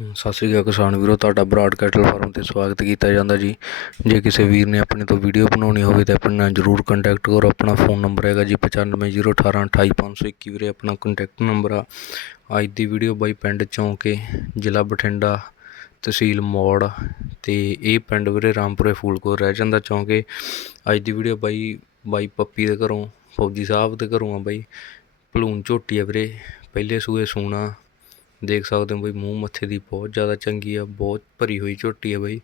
ਸਤਿ ਸ੍ਰੀ ਅਕਾਲ ਕਿਸਾਨ ਵੀਰੋ, ਤੁਹਾਡਾ ਬਰਾਡ ਕੈਟਲ ਫਾਰਮ ਤੇ ਸਵਾਗਤ ਕੀਤਾ ਜਾਂਦਾ ਜੀ। ਜੇ ਕਿਸੇ ਵੀਰ ਨੇ ਆਪਣੇ ਤੋਂ ਵੀਡੀਓ ਬਣਾਉਣੀ ਹੋਵੇ ਤਾਂ ਆਪਣੇ ਨਾਲ ਜਰੂਰ ਕੰਟੈਕਟ ਕਰੋ। ਆਪਣਾ ਫੋਨ ਨੰਬਰ ਹੈਗਾ ਜੀ 9501828521 ਵੀਰੇ, ਆਪਣਾ ਕੰਟੈਕਟ ਨੰਬਰ ਆ। ਅੱਜ ਦੀ ਵੀਡੀਓ ਬਾਈ ਪਿੰਡ ਚੌਂਕੇ, ਜ਼ਿਲ੍ਹਾ ਬਠਿੰਡਾ, ਤਹਿਸੀਲ ਮੋੜ ਤੇ ਇਹ ਪਿੰਡ ਵੀਰੇ ਰਾਮਪੁਰੇ ਫੂਲਕੋਟ ਰਹਿ ਜਾਂਦਾ ਚੌਂਕੇ। ਅੱਜ ਦੀ ਵੀਡੀਓ ਬਾਈ ਬਾਈ ਪੱਪੀ ਦੇ ਘਰੋਂ, ਫੌਜੀ ਸਾਹਿਬ ਦੇ ਘਰੋਂ ਆ ਬਾਈ। ਭਲੂਣ ਝੋਟੀ ਆ ਵੀਰੇ, ਪਹਿਲੇ ਸੂਏ ਸੋਨਾ ਦੇਖ ਸਕਦੇ ਹੋ ਬਈ, ਮੂੰਹ ਮੱਥੇ ਦੀ ਬਹੁਤ ਜ਼ਿਆਦਾ ਚੰਗੀ ਆ, ਬਹੁਤ ਭਰੀ ਹੋਈ ਝੋਟੀ ਆ ਬਈ।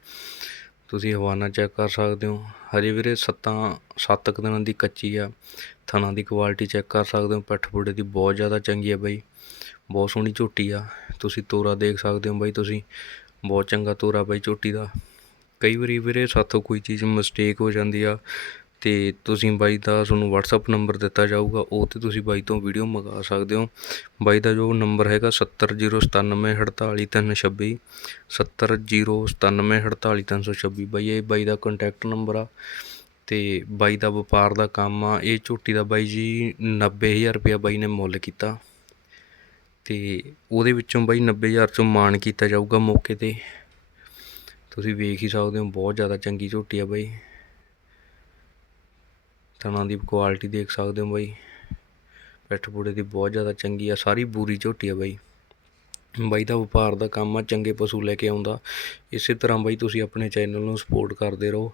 ਤੁਸੀਂ ਹਵਾਨਾ ਚੈੱਕ ਕਰ ਸਕਦੇ ਹੋ। ਹਜੇ ਵੀਰੇ ਸੱਤਾਂ, ਸੱਤ ਕੁ ਦਿਨਾਂ ਦੀ ਕੱਚੀ ਆ। ਥਣਾ ਦੀ ਕੁਆਲਿਟੀ ਚੈੱਕ ਕਰ ਸਕਦੇ ਹੋ। ਪੱਠ ਪੁੜੇ ਦੀ ਬਹੁਤ ਜ਼ਿਆਦਾ ਚੰਗੀ ਆ ਬਈ। ਬਹੁਤ ਸੋਹਣੀ ਝੋਟੀ ਆ। ਤੁਸੀਂ ਤੋਰਾ ਦੇਖ ਸਕਦੇ ਹੋ ਬਈ ਤੁਸੀਂ। ਬਹੁਤ ਚੰਗਾ ਤੋਰਾ ਬਈ ਝੋਟੀ ਦਾ। ਕਈ ਵਾਰੀ ਵੀਰੇ ਸਾਥੋਂ ਕੋਈ ਚੀਜ਼ ਮਿਸਟੇਕ ਹੋ ਜਾਂਦੀ ਆ। ਅਤੇ ਤੁਸੀਂ ਬਾਈ ਦਾ ਤੁਹਾਨੂੰ ਵਟਸਐਪ ਨੰਬਰ ਦਿੱਤਾ ਜਾਊਗਾ, ਉਹ ਤੇ ਤੁਸੀਂ ਬਾਈ ਤੋਂ ਵੀਡੀਓ ਮੰਗਵਾ ਸਕਦੇ ਹੋ। ਬਾਈ ਦਾ ਜੋ ਨੰਬਰ ਹੈਗਾ ਸੱਤਰ ਜੀਰੋ ਸਤਾਨਵੇਂ ਅਠਤਾਲੀ ਤਿੰਨ ਛੱਬੀ, ਸੱਤਰ ਜੀਰੋ ਸਤਾਨਵੇਂ ਅਠਤਾਲੀ ਤਿੰਨ ਸੌ ਛੱਬੀ। ਬਾਈ, ਇਹ ਬਾਈ ਦਾ ਕੰਟੈਕਟ ਨੰਬਰ ਆ ਅਤੇ ਬਾਈ ਦਾ ਵਪਾਰ ਦਾ ਕੰਮ ਆ। ਇਹ ਝੋਟੀ ਦਾ ਬਾਈ ਜੀ ਨੱਬੇ ਹਜ਼ਾਰ ਰੁਪਇਆ ਬਾਈ ਨੇ ਮੁੱਲ ਕੀਤਾ ਅਤੇ ਉਹਦੇ ਵਿੱਚੋਂ ਬਾਈ ਨੱਬੇ ਹਜ਼ਾਰ ਚੋਂ ਮਾਣ ਕੀਤਾ ਜਾਊਗਾ ਮੌਕੇ ਤੇ। ਤੁਸੀਂ ਵੇਖ ਹੀ ਸਕਦੇ ਹੋ, ਬਹੁਤ ਜ਼ਿਆਦਾ ਚੰਗੀ ਝੋਟੀ ਆ ਬਾਈ। ਥਣਾ ਦੀ ਕੁਆਲਿਟੀ ਦੇਖ ਸਕਦੇ ਹੋ ਬਾਈ। ਪਿੱਠ ਪੂੜੇ ਦੀ ਬਹੁਤ ਜ਼ਿਆਦਾ ਚੰਗੀ ਆ, ਸਾਰੀ ਬੂਰੀ ਝੋਟੀ ਆ ਬਾਈ। ਬਾਈ ਦਾ ਵਪਾਰ ਦਾ ਕੰਮ ਆ, ਚੰਗੇ ਪਸ਼ੂ ਲੈ ਕੇ ਆਉਂਦਾ। ਇਸੇ ਤਰ੍ਹਾਂ ਬਾਈ ਤੁਸੀਂ ਆਪਣੇ ਚੈਨਲ ਨੂੰ ਸਪੋਰਟ ਕਰਦੇ ਰਹੋ।